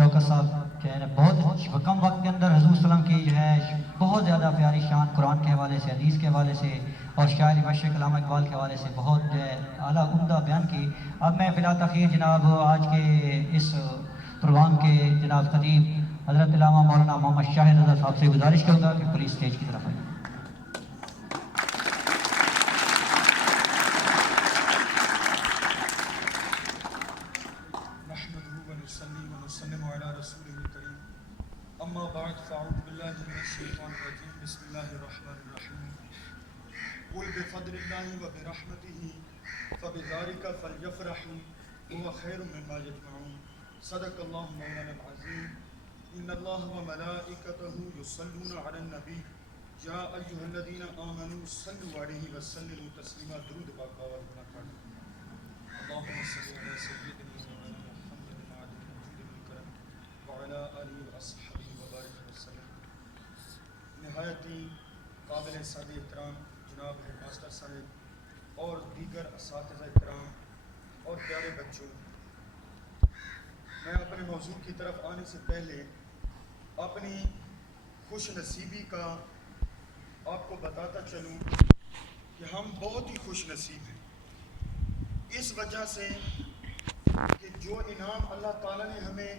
شوکت صاحب جو ہے بہت کم وقت کے اندر حضور صلی اللہ علیہ وسلم کی جو ہے بہت زیادہ پیاری شان قرآن کے حوالے سے، حدیث کے حوالے سے اور شاعری مشرق علامہ اقبال کے حوالے سے بہت جو ہے اعلیٰ عمدہ بیان کی۔ اب میں بلا تاخیر جناب آج کے اس پروگرام کے جناب خطیب حضرت علامہ مولانا محمد شاہد رضا صاحب سے گزارش کروں گا کہ پولیس اسٹیج کی طرف آئیں۔ اما بعد فاعوذ باللہ من الشیطان الرجیم بسم اللہ الرحمن الرحیم قل بفضل اللہ وبرحمتہ فبذلک فلیفرحوا هو خیر مما یجمعون صدق اللہ مولانا العظیم ان اللہ وملائکتہ یصلون علی النبی یا ایھا الذین آمنوا صلوا علیہ وسلموا تسلیما۔ درود پاک باور ہونا پڑھیں۔ اللہم صل علی سیدنا مولانا محمد معدن الجود والکرم وعلی آلہ واصحابہ نہایت ہی قابل صد احترام جناب ہیڈ ماسٹر صاحب اور دیگر اساتذہ اکرام اور پیارے بچوں، میں اپنے موضوع کی طرف آنے سے پہلے اپنی خوش نصیبی کا آپ کو بتاتا چلوں کہ ہم بہت ہی خوش نصیب ہیں اس وجہ سے کہ جو انعام اللہ تعالیٰ نے ہمیں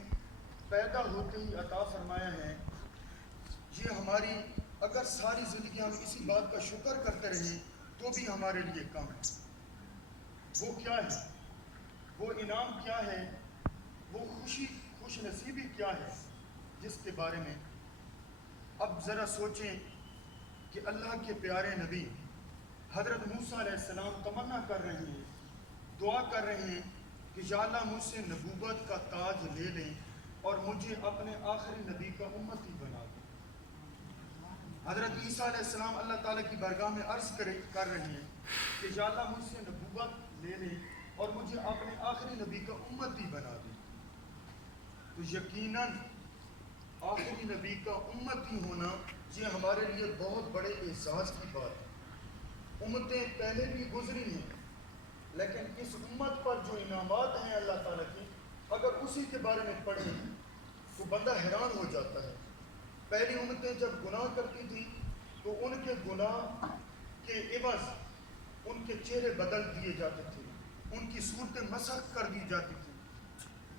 پیدا ہوتے ہی عطا فرمایا ہے، یہ ہماری اگر ساری زندگی ہم اسی بات کا شکر کرتے رہیں تو بھی ہمارے لیے کم ہے۔ وہ کیا ہے؟ وہ انعام کیا ہے؟ وہ خوش نصیبی کیا ہے جس کے بارے میں اب ذرا سوچیں کہ اللہ کے پیارے نبی حضرت موسیٰ علیہ السلام تمنا کر رہے ہیں، دعا کر رہے ہیں کہ یا اللہ مجھ سے نبوت کا تاج لے لیں اور مجھے اپنے آخری نبی کا امتی بنا دیں۔ حضرت عیسیٰ علیہ السلام اللہ تعالیٰ کی بارگاہ میں عرض کر رہے ہیں کہ یا اللہ مجھ سے نبوت لے لیں اور مجھے اپنے آخری نبی کا امتی بنا دیں۔ تو یقیناً آخری نبی کا امتی ہونا یہ ہمارے لیے بہت بڑے اعزاز کی بات ہے۔ امتیں پہلے بھی گزری ہیں لیکن اس امت پر جو انعامات ہیں اللہ تعالیٰ کی، اگر اسی کے بارے میں پڑھیں تو بندہ حیران ہو جاتا ہے۔ پہلی امتیں جب گناہ کرتی تھیں تو ان کے گناہ کے عوض ان کے چہرے بدل دیے جاتے تھے، ان کی صورتیں مسخ کر دی جاتی تھی،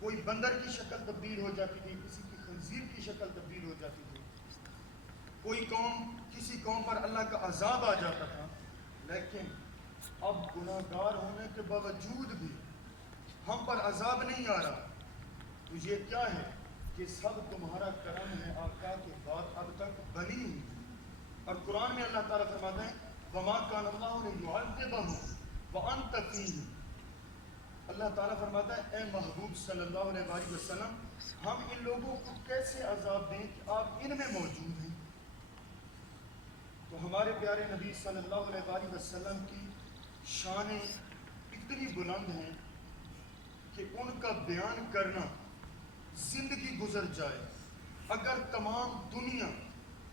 کوئی بندر کی شکل تبدیل ہو جاتی تھی، کسی کی خنزیر کی شکل تبدیل ہو جاتی تھی، کوئی قوم کسی قوم پر اللہ کا عذاب آ جاتا تھا۔ لیکن اب گناہ گار ہونے کے باوجود بھی ہم پر عذاب نہیں آ رہا، تو یہ کیا ہے کہ سب تمہارا کرم ہے آقا کے بات اب تک بنی ہوئی۔ اور قرآن میں اللہ تعالیٰ فرماتا ہے وَمَا كَانَ اللَّهُ لِيُعَذِّبَهُمْ وَأَنْتَ فِيهِمْ۔ اللہ تعالیٰ فرماتا ہے اے محبوب صلی اللہ علیہ وسلم، ہم ان لوگوں کو کیسے عذاب دیں کہ آپ ان میں موجود ہیں۔ تو ہمارے پیارے نبی صلی اللہ علیہ وسلم کی شانیں اتنی بلند ہیں کہ ان کا بیان کرنا زندگی گزر جائے۔ اگر تمام دنیا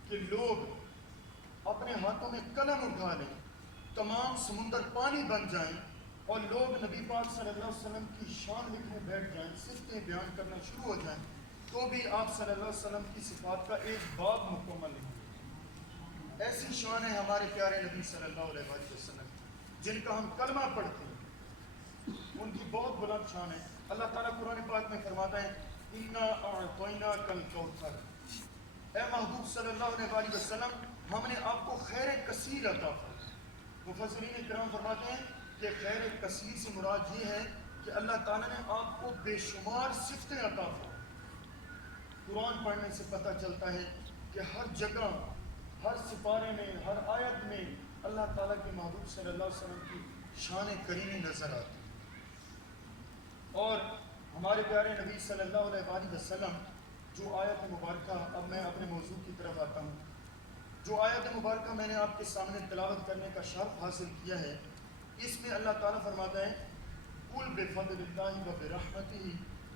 کے لوگ اپنے ہاتھوں میں قلم اٹھا لیں، تمام سمندر پانی بن جائیں اور لوگ نبی پاک صلی اللہ علیہ وسلم کی شان لکھنے بیٹھ جائیں، صفتیں بیان کرنا شروع ہو جائیں، تو بھی آپ صلی اللہ علیہ وسلم کی صفات کا ایک باب مکمل نہیں ہوگا۔ ایسی شان ہے ہمارے پیارے نبی صلی اللہ علیہ وسلم جن کا ہم کلمہ پڑھتے ہیں، ان کی بہت بلند شان ہے۔ اللہ تعالیٰ قرآن پاک میں فرماتا ہے اِنَّا أَعْطَيْنَاكَ الْكَوْثَرَ۔ اے محبوب صلی اللہ علیہ وسلم، ہم نے آپ کو خیر کثیر عطا فرمایا۔ مفسرین کرام فرماتے ہیں کہ خیر کثیر سے مراد یہ ہے کہ اللہ تعالیٰ نے آپ کو بے شمار صفتیں عطا فرمائی۔ قرآن پڑھنے سے پتہ چلتا ہے کہ ہر جگہ، ہر سپارے میں، ہر آیت میں اللہ تعالیٰ کے محبوب صلی اللہ علیہ وسلم کی شان کریمی نظر آتی ہے۔ اور ہمارے پیارے نبی صلی اللہ علیہ وسلم جو آیت مبارکہ، اب میں اپنے موضوع کی طرف آتا ہوں، جو آیت مبارکہ میں نے آپ کے سامنے تلاوت کرنے کا شرف حاصل کیا ہے، اس میں اللہ تعالیٰ فرماتا ہے قُلْ بِفَضْلِ اللَّهِ وَبِرَحْمَتِهِ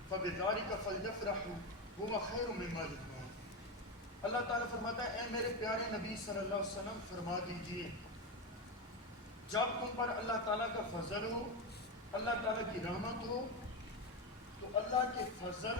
فَبِذَلِكَ فَلْيَفْرَحُوا هُوَ خَيْرٌ مِّمَّا يَجْمَعُونَ۔ اللہ تعالیٰ فرماتا ہے اے میرے پیارے نبی صلی اللہ علیہ وسلم فرما دیجئے، جب تم پر اللہ تعالیٰ کا فضل ہو، اللہ تعالیٰ کی رحمت ہو، تو اللہ کے فضل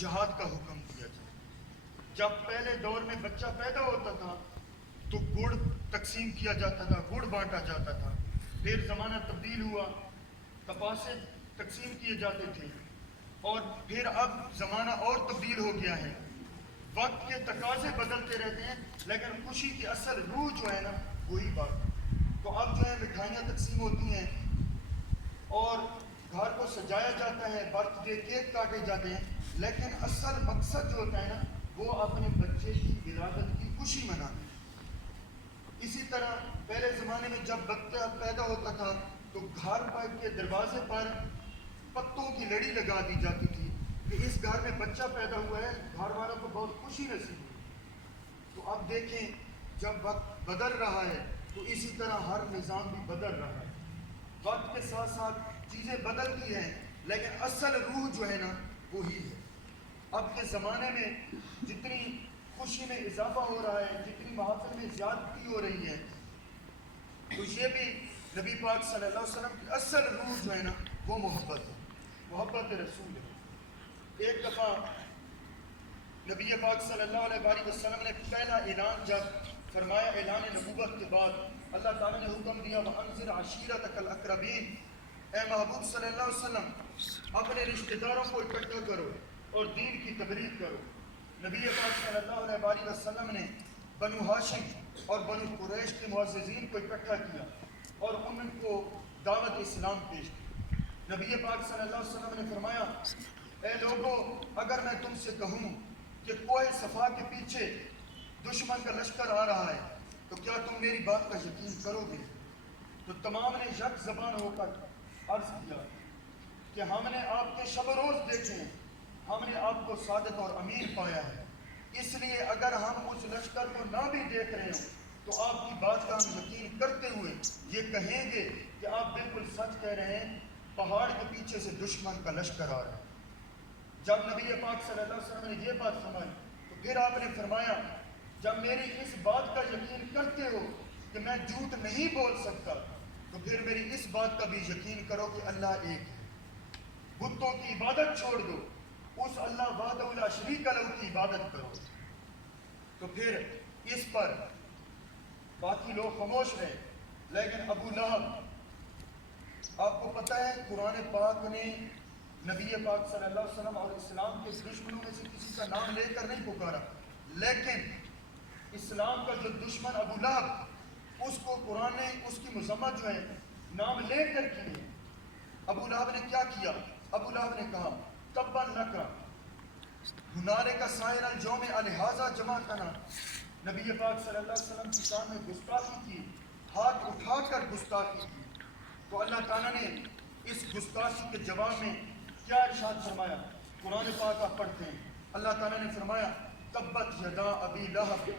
جہاد کا حکم دیا جائے۔ جب پہلے دور میں بچہ پیدا ہوتا تھا تو گڑ تقسیم کیا جاتا تھا، گڑ بانٹا جاتا تھا۔ پھر زمانہ تبدیل ہوا، کپاسے تقسیم کیے جاتے تھے، اور پھر اب زمانہ اور تبدیل ہو گیا ہے۔ وقت کے تقاضے بدلتے رہتے ہیں، لیکن خوشی کی اصل روح جو ہے نا وہی بات۔ تو اب جو ہے مٹھائیاں تقسیم ہوتی ہیں اور گھر کو سجایا جاتا ہے، برتھ ڈے کیک کاٹے جاتے ہیں، لیکن اصل مقصد جو ہوتا ہے نا وہ اپنے بچے کی ولادت کی خوشی منانا۔ اسی طرح پہلے زمانے میں جب بچہ پیدا ہوتا تھا تو گھر پر کے دروازے پر پتوں کی لڑی لگا دی جاتی تھی کہ اس گھر میں بچہ پیدا ہوا ہے، گھر والوں کو بہت خوشی نصیب ہوئی۔ تو اب دیکھیں جب وقت بدل رہا ہے تو اسی طرح ہر نظام بھی بدل رہا ہے۔ وقت کے ساتھ ساتھ چیزیں بدلتی ہیں، لیکن اصل روح جو ہے نا وہی ہے۔ اب کے زمانے میں جتنی خوشی میں اضافہ ہو رہا ہے، جتنی محافل میں زیادتی ہو رہی ہے، تو یہ بھی نبی پاک صلی اللہ علیہ وسلم کی اصل روح جو ہے نا وہ محبت ہے، محبت رسول ہے۔ ایک دفعہ نبی پاک صلی اللہ علیہ وسلم نے پہلا اعلان جب فرمایا، اعلان نبوت کے بعد اللہ تعالیٰ نے حکم دیا وَأَنذِرْ عَشِيرَتَكَ الْأَقْرَبِينَ، اے محبوب صلی اللہ علیہ وسلم اپنے رشتہ داروں کو اکٹھا کرو اور دین کی تبلیغ کرو۔ نبی پاک صلی اللہ علیہ وسلم نے بنو ہاشم اور بنو قریش کے معززین کو اکٹھا کیا اور ان کو دعوت اسلام پیش کی۔ نبی پاک صلی اللہ علیہ وسلم نے فرمایا، اے لوگوں، اگر میں تم سے کہوں کہ کوہ صفا کے پیچھے دشمن کا لشکر آ رہا ہے تو کیا تم میری بات کا یقین کرو گے؟ تو تمام نے یک زبان ہو کر عرض کیا کہ ہم نے آپ کے شب و روز دیکھے ہیں، ہم نے آپ کو صادق اور امین پایا ہے، اس لیے اگر ہم اس لشکر کو نہ بھی دیکھ رہے ہوں تو آپ کی بات کا ہم یقین کرتے ہوئے یہ کہیں گے کہ آپ بالکل سچ کہہ رہے ہیں، پہاڑ کے پیچھے سے دشمن کا لشکر آ رہا ہے۔ جب نبی پاک صلی اللہ علیہ وسلم نے یہ بات فرمائی تو پھر آپ نے فرمایا، جب میری اس بات کا یقین کرتے ہو کہ میں جھوٹ نہیں بول سکتا تو پھر میری اس بات کا بھی یقین کرو کہ اللہ ایک ہے۔ بتوں کی عبادت چھوڑ دو، اس اللہ وحدہ لا شریک لہ کی عبادت کرو۔ تو پھر اس پر باقی لوگ خاموش رہے، لیکن ابو لہب، آپ کو پتہ ہے قرآن پاک نے نبی پاک صلی اللہ علیہ وسلم اور اسلام کے دشمنوں میں سے کسی کا نام لے کر نہیں پکارا، لیکن اسلام کا جو دشمن ابو لہب اس کو قرآن نے اس کی مذمت جو ہے نام لے کر کی ہے۔ ابو لہب نے کیا کیا؟ ابو لہب نے کہا تبا لکا ہنالک سائر الجوم الہذا جمعتنا۔ نبی پاک صلی اللہ علیہ وسلم کی شان میں گستاخی کی، ہاتھ اٹھا کر گستاخی کی۔ تو اللہ تعالیٰ نے اس گستاخی کے جواب میں کیا ارشاد فرمایا؟ قرآن پاک آپ پڑھتے ہیں، اللہ تعالیٰ نے فرمایا تبت یدا ابی لہب،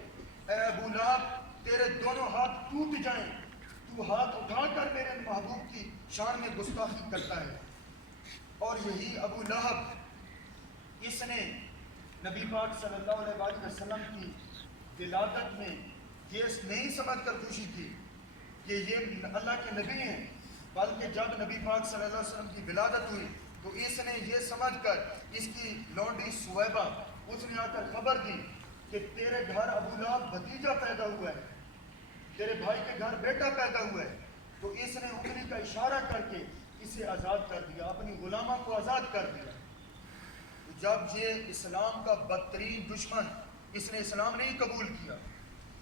اے ابو لہب تیرے دونوں ہاتھ ٹوٹ جائیں، تو ہاتھ اٹھا کر میرے محبوب کی شان میں گستاخی کرتا ہے۔ اور یہی ابو لہب، اس نے نبی پاک صلی اللہ علیہ وسلم کی ولادت میں یہ نہیں سمجھ کر خوشی کی کہ یہ اللہ کے نبی ہیں، بلکہ جب نبی پاک صلی اللہ علیہ وسلم کی ولادت ہوئی تو اس نے یہ سمجھ کر اس کی لونڈی سویبہ، اس نے آ کر خبر دی کہ تیرے گھر ابو لہب بھتیجا پیدا ہوا ہے، تیرے بھائی کے گھر بیٹا پیدا ہوا ہے۔ تو اس نے انگلی کا اشارہ کر کے اسے آزاد کر دیا، اپنی غلامہ کو آزاد کر دیا۔ تو جب یہ اسلام کا بدترین دشمن، اس نے اسلام نہیں قبول کیا،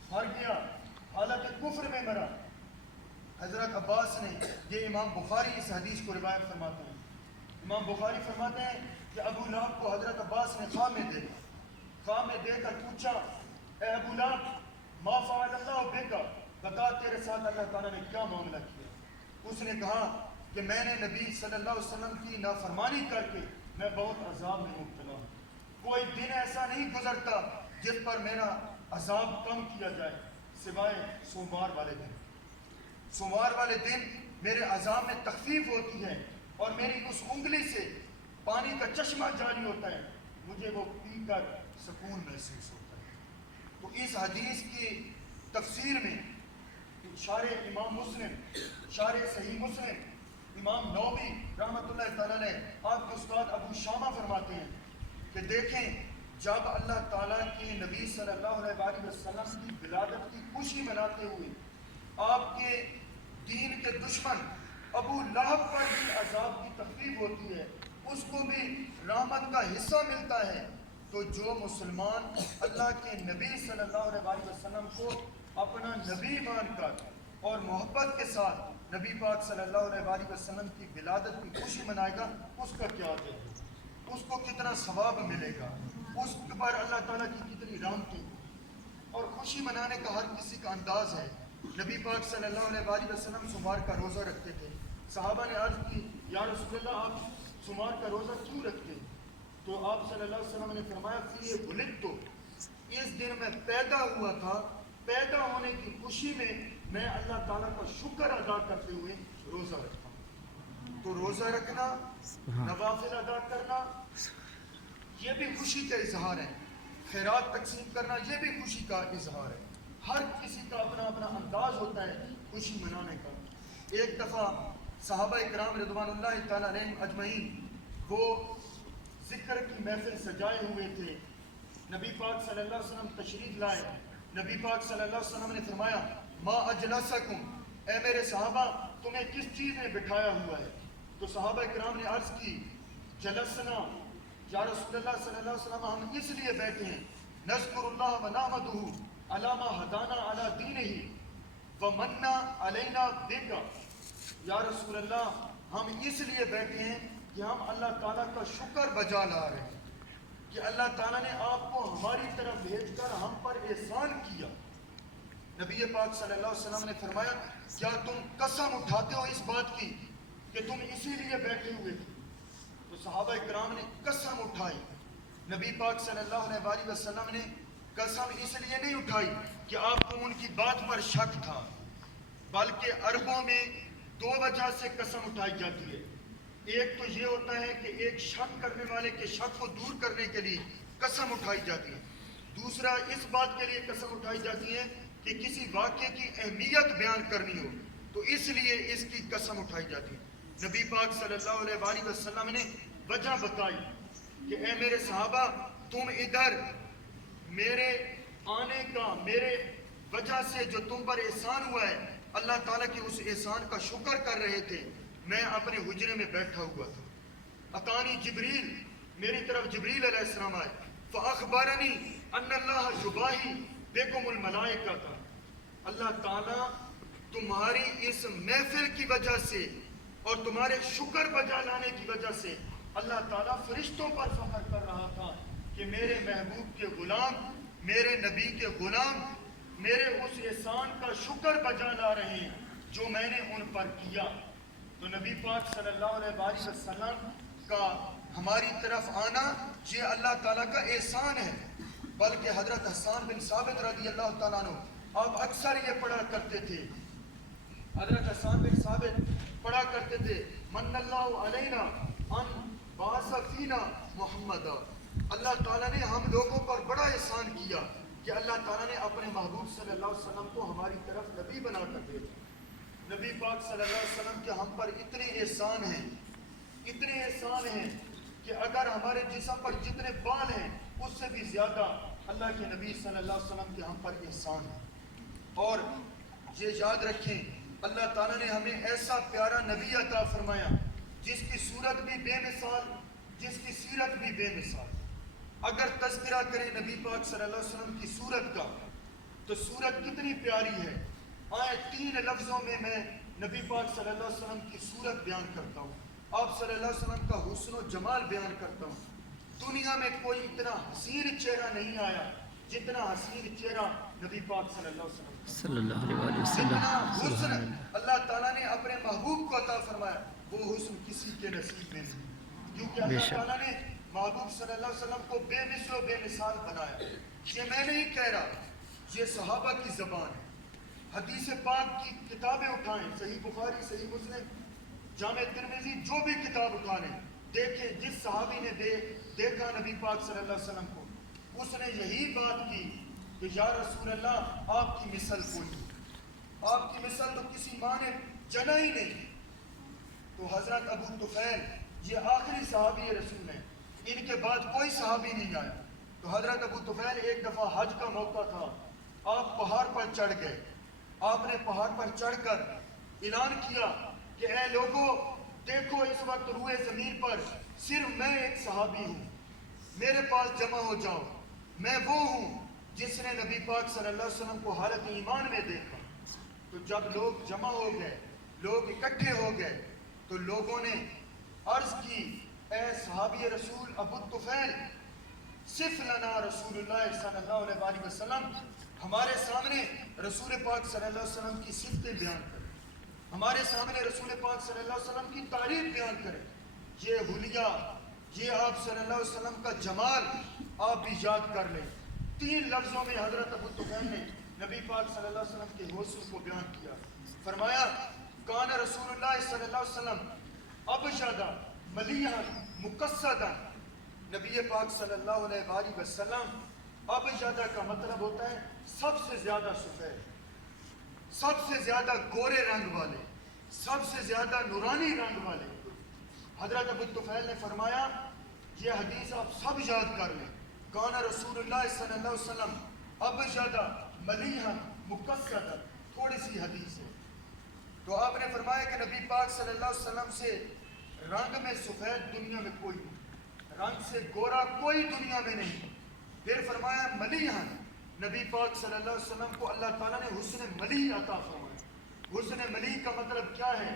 مر گیا، حالانکہ کفر میں مرا۔ حضرت عباس نے، یہ امام بخاری اس حدیث کو روایت فرماتے ہیں، امام بخاری فرماتے ہیں کہ ابو لہب کو حضرت عباس نے خواب میں دیکھا، خواب میں دیکھ کر پوچھا، اے ابو لہب ما فعل اللہ بک، بتا تیرے ساتھ اللہ تعالیٰ نے کیا معاملہ کیا؟ اس نے کہا کہ میں نے نبی صلی اللہ علیہ وسلم کی نافرمانی کر کے میں بہت عذاب میں مبتلا ہوں، کوئی دن ایسا نہیں گزرتا جس پر میرا عذاب کم کیا جائے سوائے سوموار والے دن۔ سوموار والے دن میرے عذاب میں تخفیف ہوتی ہے اور میری اس انگلی سے پانی کا چشمہ جاری ہوتا ہے، مجھے وہ پی کر سکون محسوس ہوتا ہے۔ تو اس حدیث کی تفسیر میں شارح امام مسلم، شارح صحیح مسلم امام نووی رحمۃ اللہ تعالیٰ علیہ، آپ کے استاد ابو شامہ فرماتے ہیں کہ دیکھیں جب اللہ تعالیٰ کے نبی صلی اللہ علیہ وسلم کی ولادت کی خوشی مناتے ہوئے آپ کے دین کے دشمن ابو لہب پر بھی عذاب کی تخفیف ہوتی ہے، اس کو بھی رحمت کا حصہ ملتا ہے، تو جو مسلمان اللہ کے نبی صلی اللہ علیہ وسلم کو اپنا نبی مان کر اور محبت کے ساتھ نبی پاک صلی اللہ علیہ وسلم کی ولادت کی خوشی منائے گا، اس کا کیا دے، اس کو کتنا ثواب ملے گا، اس پر اللہ تعالیٰ کی کتنی رحمتیں۔ اور خوشی منانے کا ہر کسی کا انداز ہے۔ نبی پاک صلی اللہ علیہ وسلم سمار کا روزہ رکھتے تھے۔ صحابہ نے عرض کی یا رسول اللہ آپ سمار کا روزہ کیوں رکھتے؟ تو آپ صلی اللہ علیہ وسلم نے فرمایا فیہ ولدت، اس دن میں پیدا ہوا تھا، پیدا ہونے کی خوشی میں اللہ تعالیٰ کا شکر ادا کرتے ہوئے روزہ رکھتا ہوں۔ تو روزہ رکھنا، نوافل ادا کرنا، یہ بھی خوشی کا اظہار ہے، خیرات تقسیم کرنا یہ بھی خوشی کا اظہار ہے۔ ہر کسی کا اپنا اپنا انداز ہوتا ہے خوشی منانے کا۔ ایک دفعہ صحابہ اکرام رضوان اللہ تعالیٰ علیہم اجمعین وہ ذکر کی محفل سجائے ہوئے تھے، نبی پاک صلی اللہ علیہ وسلم تشریف لائے، نبی پاک صلی اللہ علیہ وسلم نے فرمایا ما اجلسکم، اے میرے صحابہ تمہیں کس چیز نے بٹھایا ہوا ہے؟ تو صحابہ اکرام نے عرض کی جلسنا یا رسول اللہ صلی اللہ علیہ وسلم ہم اس لیے بیٹھے ہیں نذکر اللہ و نحمدہ علی ما ہدانا علی دینہ و مننا علینا بک، یا رسول اللہ ہم اس لیے بیٹھے ہیں کہ ہم اللہ تعالیٰ کا شکر بجا لا رہے ہیں کہ اللہ تعالیٰ نے آپ کو ہماری طرف بھیج کر ہم پر احسان کیا۔ نبی پاک صلی اللہ علیہ وسلم نے فرمایا کیا تم قسم اٹھاتے ہو اس بات کی کہ تم اسی لیے بیٹھے ہوئے تھے؟ تو صحابہ اکرام نے قسم اٹھائی۔ نبی پاک صلی اللہ علیہ وسلم نے قسم اس لیے نہیں اٹھائی کہ آپ کو ان کی بات پر شک تھا، بلکہ عربوں میں دو وجہ سے قسم اٹھائی جاتی ہے۔ ایک تو یہ ہوتا ہے کہ ایک شک کرنے والے کے شک کو دور کرنے کے لیے قسم اٹھائی جاتی ہے، دوسرا اس بات کے لیے قسم اٹھائی جاتی ہے کہ کسی واقعے کی اہمیت بیان کرنی ہو تو اس لیے اس کی قسم اٹھائی جاتی ہے۔ نبی پاک صلی اللہ علیہ وسلم نے وجہ بتائی کہ اے میرے صحابہ تم ادھر میرے آنے کا میرے وجہ سے جو تم پر احسان ہوا ہے اللہ تعالیٰ کے اس احسان کا شکر کر رہے تھے، میں اپنے حجرے میں بیٹھا ہوا تھا، اتانی جبریل میری طرف جبریل علیہ السلام آئے فاخبرنی ان اللہ یباہی بکم الملائکہ کا، اللہ تعالیٰ تمہاری اس محفل کی وجہ سے اور تمہارے شکر بجا لانے کی وجہ سے اللہ تعالیٰ فرشتوں پر فخر کر رہا تھا کہ میرے محبوب کے غلام، میرے نبی کے غلام میرے اس احسان کا شکر بجا لا رہے ہیں جو میں نے ان پر کیا۔ تو نبی پاک صلی اللہ علیہ وسلم کا ہماری طرف آنا یہ اللہ تعالیٰ کا احسان ہے۔ بلکہ حضرت حسان بن ثابت رضی اللہ تعالیٰ عنہ آپ اکثر یہ پڑھا کرتے تھے، حضرت حسان بن ثابت پڑھا کرتے تھے من اللہ علینا ان بعث فینا محمد، اللہ تعالیٰ نے ہم لوگوں پر بڑا احسان کیا کہ اللہ تعالیٰ نے اپنے محبوب صلی اللہ علیہ وسلم کو ہماری طرف نبی بنا کر بھیجا۔ نبی پاک صلی اللہ علیہ وسلم کے ہم پر اتنے احسان ہیں، اتنے احسان ہیں کہ اگر ہمارے جسم پر جتنے بال ہیں اس سے بھی زیادہ اللہ کے نبی صلی اللہ علیہ وسلم کے ہم پر احسان ہے۔ اور یہ یاد رکھیں اللہ تعالیٰ نے ہمیں ایسا پیارا نبی عطا فرمایا جس کی صورت بھی بے مثال، جس کی سیرت بھی بے مثال۔ اگر تذکرہ کریں نبی پاک صلی اللہ علیہ وسلم کی صورت کا تو صورت کتنی پیاری ہے۔ آئے 3 لفظوں میں نبی پاک صلی اللہ علیہ وسلم کی صورت بیان کرتا ہوں، آپ صلی اللہ علیہ وسلم کا حسن و جمال بیان کرتا ہوں۔ دنیا میں کوئی اتنا حسین چہرہ نہیں آیا جتنا حسین چہرہ نبی پاک صلی اللہ علیہ وسلم صلی اللہ علیہ جتنا وسلم۔ حسن اللہ تعالیٰ نے اپنے محبوب کو عطا فرمایا وہ حسن کسی کے نصیب میں نہیں، کیونکہ اللہ تعالیٰ نے محبوب صلی اللہ علیہ وسلم کو بے مثل و بے مثال بنایا۔ یہ میں نہیں کہہ رہا، یہ صحابہ کی زبان ہے۔ حدیث پاک کی کتابیں اٹھائیں، صحیح بخاری، صحیح مسلم، جامع ترمذی، جو بھی کتاب اٹھائیں، دیکھیں جس صحابی نے دیکھا نبی پاک صلی اللہ علیہ وسلم کو اس نے یہی بات کی کہ یا رسول اللہ آپ کی مثل کوئی نہیں، آپ کی مثل تو کسی ماں نے جنا ہی نہیں۔ تو حضرت ابو طفیل یہ آخری صحابی رسول ہیں، ان کے بعد کوئی صحابی نہیں آیا. تو حضرت ابو طفیل ایک دفعہ حج کا موقع تھا, آپ پہاڑ پر چڑھ گئے. آپ نے پہاڑ پر چڑھ کر اعلان کیا کہ اے لوگوں دیکھو اس وقت روئے زمین پر صرف میں ایک صحابی ہوں, میرے پاس جمع ہو جاؤ. میں وہ ہوں جس نے نبی پاک صلی اللہ علیہ وسلم کو حالت ایمان میں دیکھا. تو جب لوگ جمع ہو گئے, لوگ اکٹھے ہو گئے, تو لوگوں نے عرض کی اے صحابی رسول ابو طفیل صف لنا رسول اللہ صلی اللہ علیہ وسلم, ہمارے سامنے رسول پاک صلی اللہ علیہ وسلم کی صفتیں بیان کریں, ہمارے سامنے رسول پاک صلی اللہ علیہ وسلم کی تعریف بیان کریں. یہ حلیہ, یہ آپ صلی اللہ علیہ وسلم کا جمال آپ بھی یاد کر لیں. 3 لفظوں میں حضرت ابو طفیل نے نبی پاک صلی اللہ علیہ وسلم کے حسن کو بیان کیا. فرمایا کان رسول اللہ صلی اللہ علیہ وسلم ابشدہ ملیحا مقصدا. نبی پاک صلی اللہ علیہ وسلم, ابشدہ کا مطلب ہوتا ہے سب سے زیادہ سفید, سب سے زیادہ گورے رنگ والے, سب سے زیادہ نورانی رنگ والے. حضرت ابو طفیل نے فرمایا یہ حدیث آپ سب یاد کر لیں. کان رسول اللہ صلی اللہ علیہ وسلم ابشدہ ملیحا مقصدا, تھوڑی سی حدیث ہے. تو آپ نے فرمایا کہ نبی پاک صلی اللہ علیہ وسلم سے رنگ میں سفید دنیا میں کوئی نہیں, رنگ سے گورا کوئی دنیا میں نہیں. پھر فرمایا ملیحا, نبی پاک صلی اللہ علیہ وسلم کو اللہ تعالیٰ نے حسن ملیح عطا فرمایا. حسن ملیح کا مطلب کیا ہے؟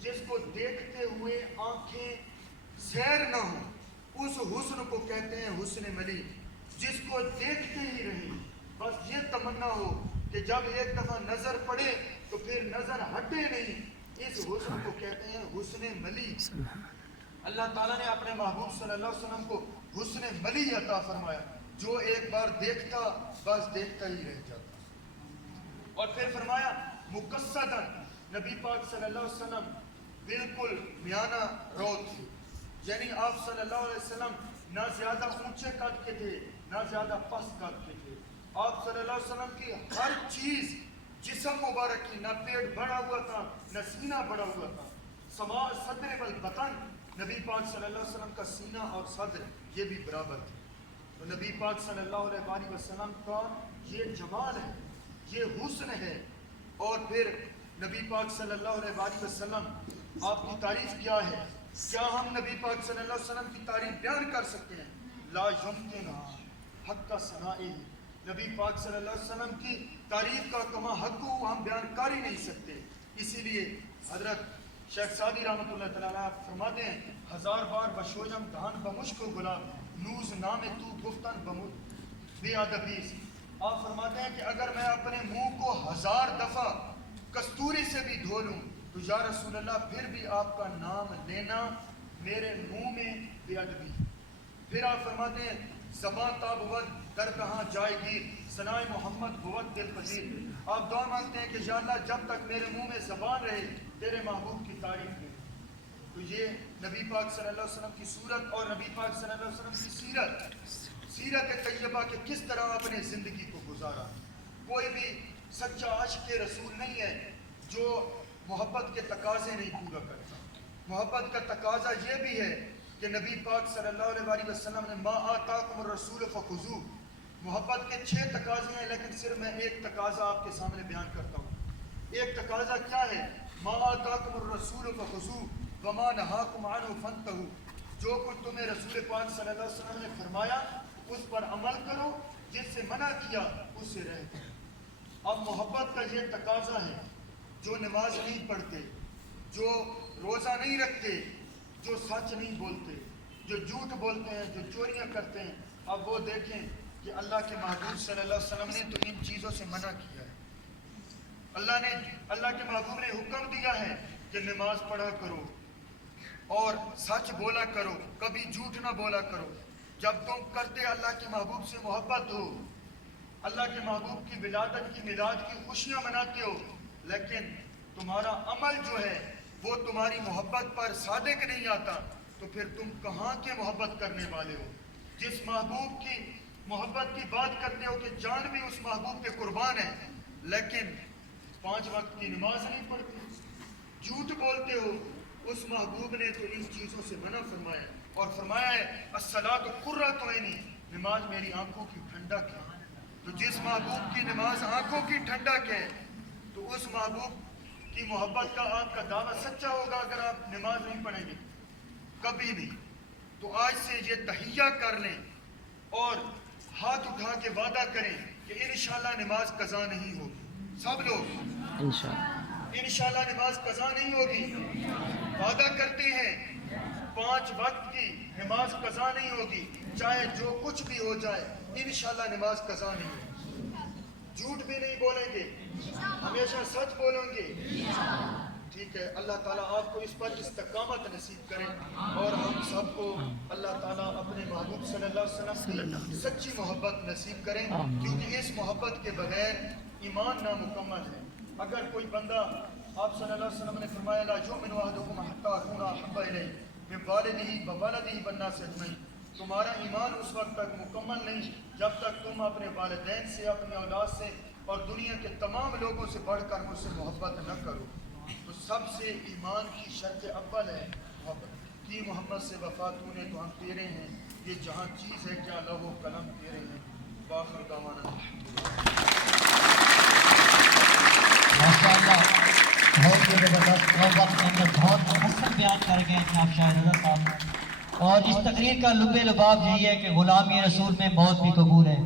جس کو دیکھتے ہوئے آنکھیں سیر نہ ہوں, اس حسن کو کہتے ہیں حسن ملیح. جس کو دیکھتے ہی رہیں, بس یہ تمنا ہو کہ جب ایک دفعہ نظر پڑے تو پھر نظر ہٹے نہیں, اس حسن کو کہتے ہیں حسن ملیح. اللہ تعالیٰ نے اپنے محبوب صلی اللہ علیہ وسلم کو حسن ملیح عطا فرمایا, جو ایک بار دیکھتا بس دیکھتا ہی رہ جاتا. اور پھر فرمایا مقصدا, نبی پاک صلی اللہ علیہ وسلم بالکل میانہ رو تھے, یعنی آپ صلی اللہ علیہ وسلم نہ زیادہ اونچے قد کے تھے نہ زیادہ پست قد کے تھے. آپ صلی اللہ علیہ وسلم کی ہر چیز جسم مبارک کی, نہ پیٹ بڑا ہوا تھا نہ سینہ بڑا ہوا تھا. سما صدر والبطن, نبی پاک صلی اللہ علیہ وسلم کا سینہ اور صدر یہ بھی برابر تھے. تو نبی پاک صلی اللہ علیہ وسلم کا یہ جمال ہے, یہ حسن ہے. اور پھر نبی پاک صلی اللہ علیہ وسلم آپ کی تعریف کیا ہے؟ کیا ہم نبی پاک صلی اللہ علیہ وسلم کی تعریف بیان کر سکتے ہیں؟ لا یمکن حق ثنائہ, نبی پاک صلی اللہ علیہ وسلم کی تعریف کا کما حق کو ہم بیان کر ہی نہیں سکتے. اسی لیے حضرت شیخ سعدی رحمۃ اللہ تعالیٰ فرماتے ہیں 1000 بار بشوجم دہان بمشک و گلاب نوز نام تو گفتن بے ادبیس. آپ فرماتے ہیں کہ اگر میں اپنے منہ کو 1000 دفعہ کستوری سے بھی دھو لوں تو یا رسول اللہ پھر بھی آپ کا نام لینا میرے منہ میں بے ادبی. پھر آپ فرماتے ہیں زبان تا بود در کہاں جائے گی ثنائے محمد بود دل پذیر. آپ دعا مانگتے ہیں کہ یا اللہ جب تک میرے منہ میں زبان رہے تیرے محبوب کی تعریف کرے. تو یہ نبی پاک صلی اللہ علیہ وسلم کی صورت اور نبی پاک صلی اللہ علیہ وسلم کی سیرت طیبہ کہ کس طرح اپنے زندگی کو گزارا. کوئی بھی سچا عاشق رسول نہیں ہے جو محبت کے تقاضے نہیں پورا کرتا. محبت کا تقاضا یہ بھی ہے کہ نبی پاک صلی اللہ علیہ وسلم نے ما آتاکم الرسول فخذوہ, محبت کے 6 تقاضے ہیں لیکن صرف میں ایک تقاضا آپ کے سامنے بیان کرتا ہوں. ایک تقاضا کیا ہے؟ ما آتاکم الرسول فخذوہ وما نہاکم عنہ فانتہوا, جو کچھ تمہیں رسول پاک صلی اللہ علیہ وسلم نے فرمایا اس پر عمل کرو, جس سے منع کیا اس سے رہ کرو. اب محبت کا یہ تقاضا ہے, جو نماز نہیں پڑھتے, جو روزہ نہیں رکھتے, جو سچ نہیں بولتے, جو جھوٹ بولتے ہیں, جو چوریاں کرتے ہیں, اب وہ دیکھیں کہ اللہ کے محبوب صلی اللہ علیہ وسلم نے تو ان چیزوں سے منع کیا ہے. اللہ کے محبوب نے حکم دیا ہے کہ نماز پڑھا کرو اور سچ بولا کرو, کبھی جھوٹ نہ بولا کرو. جب تم کرتے اللہ کے محبوب سے محبت ہو, اللہ کے محبوب کی ولادت کی میلاد کی خوشیاں مناتے ہو, لیکن تمہارا عمل جو ہے وہ تمہاری محبت پر صادق نہیں آتا, تو پھر تم کہاں کے محبت کرنے والے ہو؟ جس محبوب کی محبت کی بات کرتے ہو کہ جان بھی اس محبوب پہ قربان ہے, لیکن 5 وقت کی نماز نہیں پڑھتے, جھوٹ بولتے ہو, اس محبوب نے تو ان چیزوں سے منع فرمایا. اور فرمایا ہے الصلاۃ قرۃ عینی، نماز میری آنکھوں کی ٹھنڈک ہے۔ تو جس محبوب کی نماز آنکھوں کی ٹھنڈک ہے تو اس محبوب کی محبت کا آپ کا دعویٰ سچا ہوگا اگر آپ نماز نہیں پڑھیں گے؟ کبھی نہیں۔ تو آج سے یہ تحیہ کر لیں اور ہاتھ اٹھا کے وعدہ کریں کہ انشاءاللہ نماز قضا نہیں ہوگی۔ سب لوگ انشاءاللہ نماز قضا نہیں ہوگی، وعدہ کرتے ہیں 5 وقت کی نماز قضا نہیں ہوگی، چاہے جو کچھ بھی ہو جائے انشاءاللہ نماز قضا نہیں ہوگی۔ جھوٹ بھی نہیں بولیں گے، ہمیشہ سچ بولیں گے، ٹھیک ہے؟ اللہ تعالیٰ آپ کو اس پر استقامت نصیب کرے اور ہم سب کو اللہ تعالیٰ اپنے محبوب صلی اللہ علیہ وسلم کی سچی محبت نصیب کریں، کیونکہ اس محبت کے بغیر ایمان نامکمل ہے۔ اگر کوئی بندہ، آپ صلی اللہ علیہ وسلم نے فرمایا لا یؤمن احدکم حتی اکون احب الیہ من والدہ وولدہ والناس اجمعین، تمہارا ایمان اس وقت تک مکمل نہیں جب تک تم اپنے والدین سے، اپنے اولاد سے اور دنیا کے تمام لوگوں سے بڑھ کر مجھ سے محبت نہ کرو۔ تو سب سے ایمان کی شرط اول ہے محبت کی، محمد سے وفا تو نے تو ہم تیرے ہیں، یہ جہاں چیز ہے کیا لوح و قلم تیرے ہیں۔ وآخر دعوانا ماشاءاللہ بہت ہی زبردست، اور وقت کے اندر بہت مفصل بیان کر گئے جناب شاہ رضا صاحب، اور اس تقریر کا لب لباب یہی ہے کہ غلامی رسول میں موت بھی قبول ہے۔